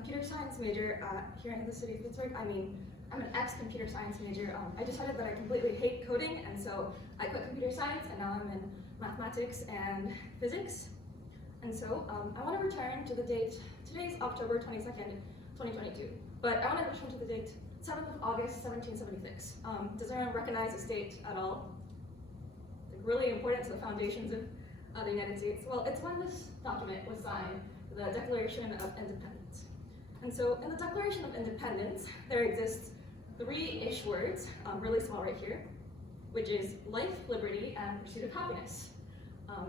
computer science major here in the city of Pittsburgh. I mean, I'm an ex-computer science major. I decided that I completely hate coding, and so I quit computer science, and now I'm in mathematics and physics. And so I want to return to the date, today's October 22nd, 2022, but I want to return to the date 7th of August, 1776. Does anyone recognize this date at all? Like really important to the foundations of the United States. Well, it's when this document was signed, the Declaration of Independence. And so in the Declaration of Independence, there exists 3-ish words, really small right here, which is life, liberty, and pursuit of happiness.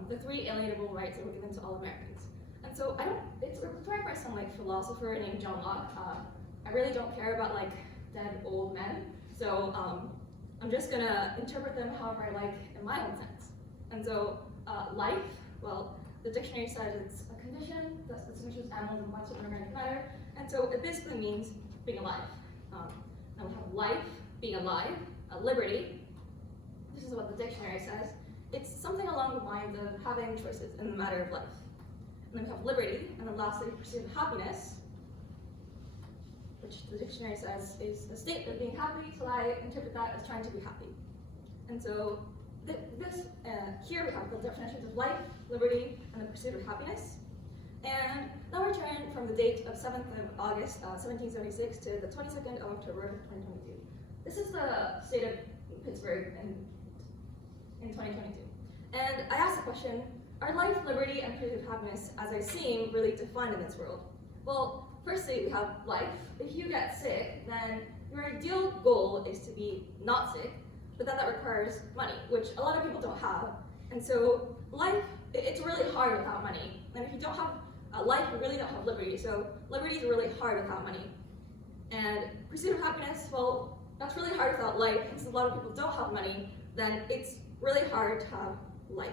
The 3 alienable rights that were given to all Americans. And so it's written by some like philosopher named John Locke. I really don't care about like dead old men, so I'm just gonna interpret them however I like in my own sense. And so life, well, the dictionary says it's a condition that distinguishes animals and plants from organic matter, and so it basically means being alive. Now we have life, being alive, liberty. This is what the dictionary says. It's something along the lines of having choices in the matter of life. And then we have liberty, and then lastly, pursuit of happiness, which the dictionary says is a state of being happy, so I interpret that as trying to be happy. And so here we have the definitions of life, liberty, and the pursuit of happiness. And now we're turning from the date of 7th of August, 1776 to the 22nd of October, 2022. This is the state of Pittsburgh in 2022. And I asked the question, are life, liberty, and pursuit of happiness, as I seem, really defined in this world? Well, firstly, we have life. If you get sick, then your ideal goal is to be not sick, but then that requires money, which a lot of people don't have. And so life, it's really hard without money. And if you don't have life, you really don't have liberty. So liberty is really hard without money. And pursuit of happiness, well, that's really hard without life. Since a lot of people don't have money, then it's really hard to have life.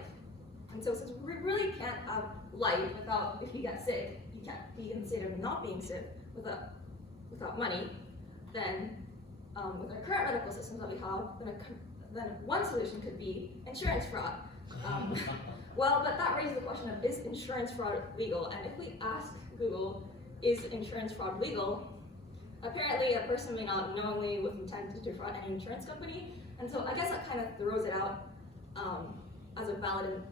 And so since we really can't have life without, if you get sick, you can't be in the state of not being sick without money, then with our current medical systems that we have, then one solution could be insurance fraud. Well, but that raises the question of, is insurance fraud legal? And if we ask Google, is insurance fraud legal? Apparently a person may not knowingly with intent to defraud any insurance company, and so I guess that kind of throws it out as a valid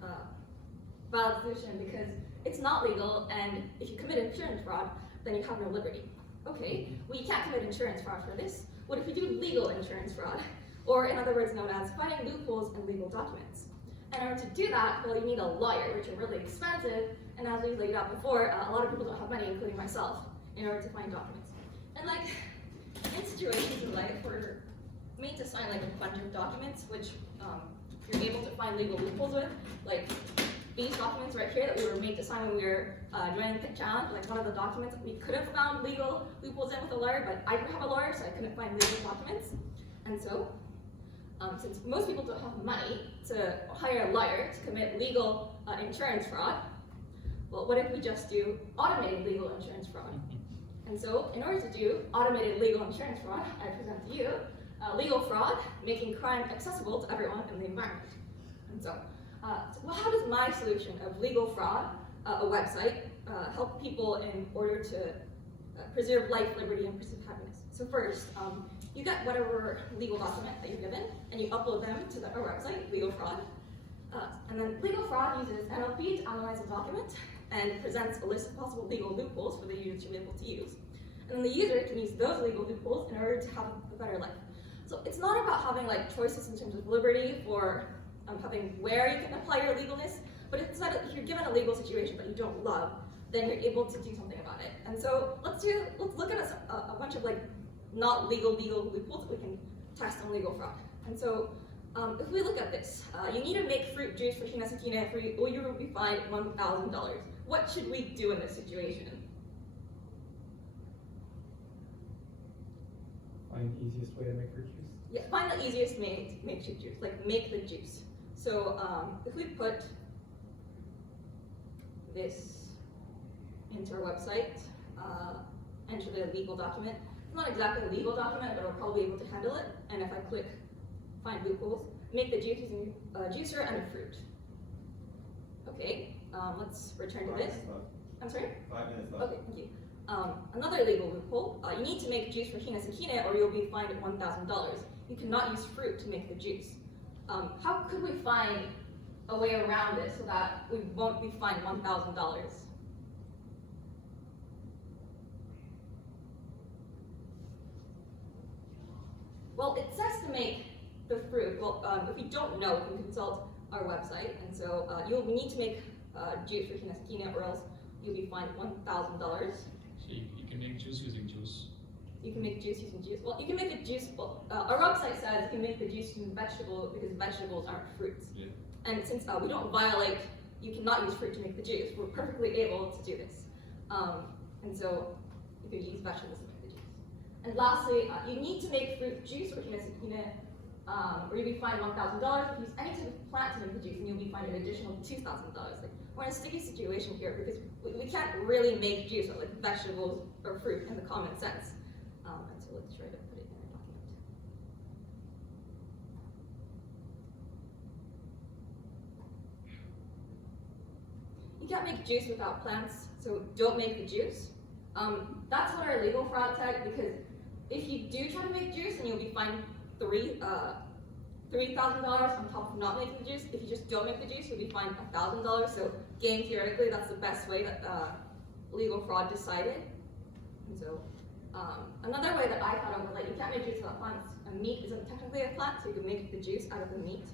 solution, because it's not legal, and if you commit insurance fraud, then you have no liberty. Okay, we can't commit insurance fraud for this. What if we do legal insurance fraud? Or in other words known as finding loopholes in legal documents. And in order to do that, well, you need a lawyer, which are really expensive, and as we laid out before, a lot of people don't have money, including myself, in order to find documents. And like, in situations in life, we're made to sign like a bunch of documents, which you're able to find legal loopholes with, like these documents right here that we were made to sign when we were joining the Pitt challenge. Like one of the documents we could have found legal loopholes in with a lawyer, but I didn't have a lawyer, so I couldn't find legal documents. And so, since most people don't have money to hire a lawyer to commit legal insurance fraud, well, what if we just do automated legal insurance fraud? And so, in order to do automated legal insurance fraud, I present to you legal fraud, making crime accessible to everyone in the environment. And so, well, how does my solution of legal fraud, a website, help people in order to preserve life, liberty, and pursuit of happiness? So first, you get whatever legal document that you're given, and you upload them to our website, Legal Fraud. And then Legal Fraud uses NLP to analyze the document and presents a list of possible legal loopholes for the user to be able to use. And then the user can use those legal loopholes in order to have a better life. So it's not about having like choices in terms of liberty for having where you can apply your legalness, but instead, if you're given a legal situation that you don't love, then you're able to do something about it. And so let's look at a bunch of like not legal loopholes that we can test on legal fraud. And so if we look at this, you need to make fruit juice for Hina Sakina or you will be fined $1,000. What should we do in this situation? Find the easiest way to make fruit juice? Yeah, find the easiest way to make fruit juice, like make the juice. So if we put this into our website, enter the legal document. It's not exactly a legal document, but I'll probably be able to handle it. And if I click find loopholes, make the juice using a juicer and a fruit. Okay, let's return to this. I'm sorry? 5 minutes left. Okay, thank you. Another legal loophole, you need to make juice for hina sakine or you'll be fined $1,000. You cannot use fruit to make the juice. How could we find a way around it so that we won't be fined $1,000? Well, it says to make the fruit. Well, if you don't know, you can consult our website. And so you'll need to make juice for hina sakine or else you'll be fined $1,000. So you can make juice using juice. You can make juice using juice. Well, you can make a juice. Well, our website says you can make the juice using vegetable because vegetables aren't fruits. Yeah. And since we don't violate, you cannot use fruit to make the juice. We're perfectly able to do this. And so you could use vegetables to make the juice. And lastly, you need to make fruit juice or hina sakine, or you'll be fined $1,000. If you use any type of plant to make the juice, and you'll be fined an additional $2,000. Like, we're in a sticky situation here because we can't really make juice with like vegetables or fruit in the common sense. And so let's try to put it in our document. You can't make juice without plants, so don't make the juice. That's what our legal fraud said, because if you do try to make juice, then you'll be fined $3,000 on top of not making the juice. If you just don't make the juice, you'll be fined $1,000. So game theoretically, that's the best way that legal fraud decided. And so another way that I thought of was like you can't make juice without plants. A meat isn't technically a plant, so you can make the juice out of the meat.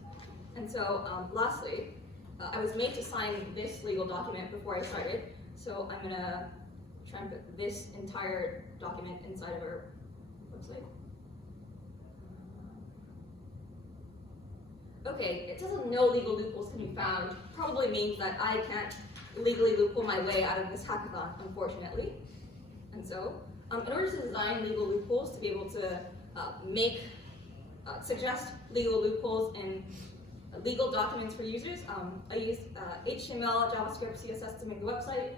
And so lastly, I was made to sign this legal document before I started. So I'm gonna try and put this entire document inside of our website. Okay, it says no legal loopholes can be found. Probably means that I can't legally loophole my way out of this hackathon, unfortunately. And so, in order to design legal loopholes, to be able to suggest legal loopholes in legal documents for users, I used HTML, JavaScript, CSS to make the website,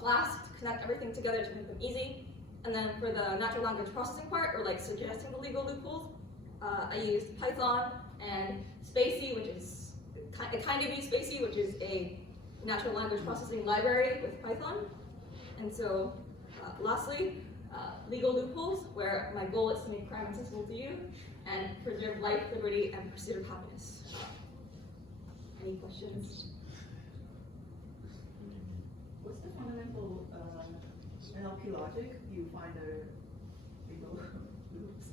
Flask to connect everything together to make them easy, and then for the natural language processing part, or like suggesting the legal loopholes, I used Python and Spacey, which is kind of Spacey, which is a natural language processing library with Python. And so, lastly, legal loopholes, where my goal is to make crime accessible to you and preserve life, liberty, and pursuit of happiness. Any questions? What's the fundamental NLP logic you find the legal loops?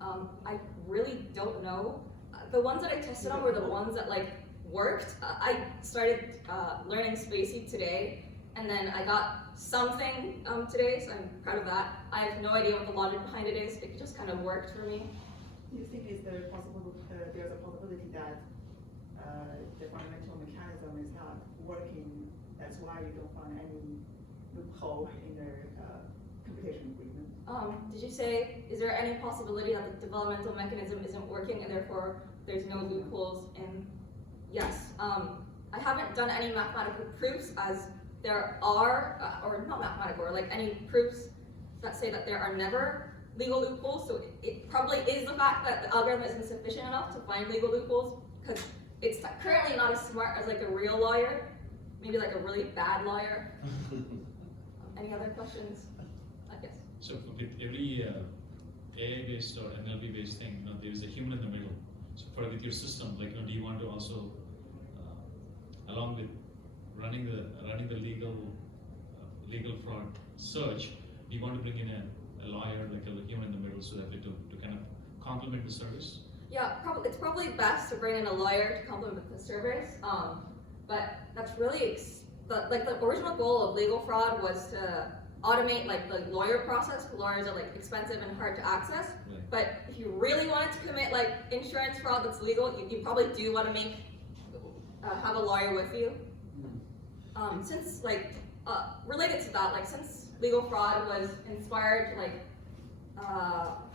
I really don't know. The ones that I tested on were the ones that like worked. I started learning Spacey today, and then I got something today, so I'm proud of that. I have no idea what the logic behind it is. It just kind of worked for me. Do you think there's a possibility that the fundamental mechanism is not working? That's why you don't find any loophole in the computation agreement. Did you say, is there any possibility that the developmental mechanism isn't working and therefore there's no loopholes in? Yes. I haven't done any mathematical proofs as there are, or not mathematical, or like any proofs that say that there are never legal loopholes. So it probably is the fact that the algorithm isn't sufficient enough to find legal loopholes, because it's currently not as smart as like a real lawyer, maybe like a really bad lawyer. Any other questions? I guess. So with every AI-based or NLP-based thing, there is a human in the middle. So with your system, like, do you want to also, along with running the legal fraud search, do you want to bring in a lawyer, like a human in the middle, so that to kind of complement the service? Yeah, it's probably best to bring in a lawyer to complement the service. But that's really the original goal of legal fraud was to automate like the lawyer process. Lawyers are like expensive and hard to access. Right. But if you really wanted to commit like insurance fraud that's legal, you probably do want to have a lawyer with you. Since like related to that, like since legal fraud was inspired to like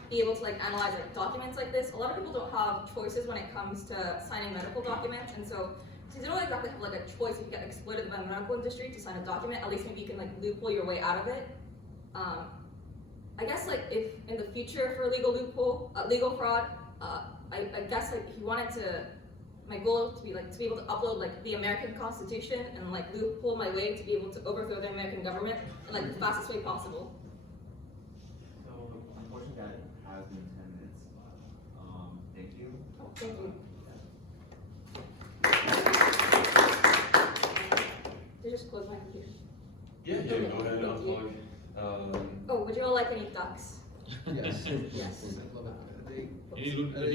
be able to like analyze like documents like this, a lot of people don't have choices when it comes to signing medical documents, and so since you don't exactly have like a choice if you get exploited by the medical industry to sign a document, at least maybe you can like loophole your way out of it. I guess like if in the future for legal fraud, I guess like if you wanted to my goal to be like to be able to upload like the American Constitution and like loophole my way to be able to overthrow the American government in like the fastest way possible. So, unfortunately, that has been 10 minutes. Thank you. Thank you. They just closed my computer. Yeah, go ahead and unplug. Oh, would you all like any ducks? Yes. Yes. Love it. Any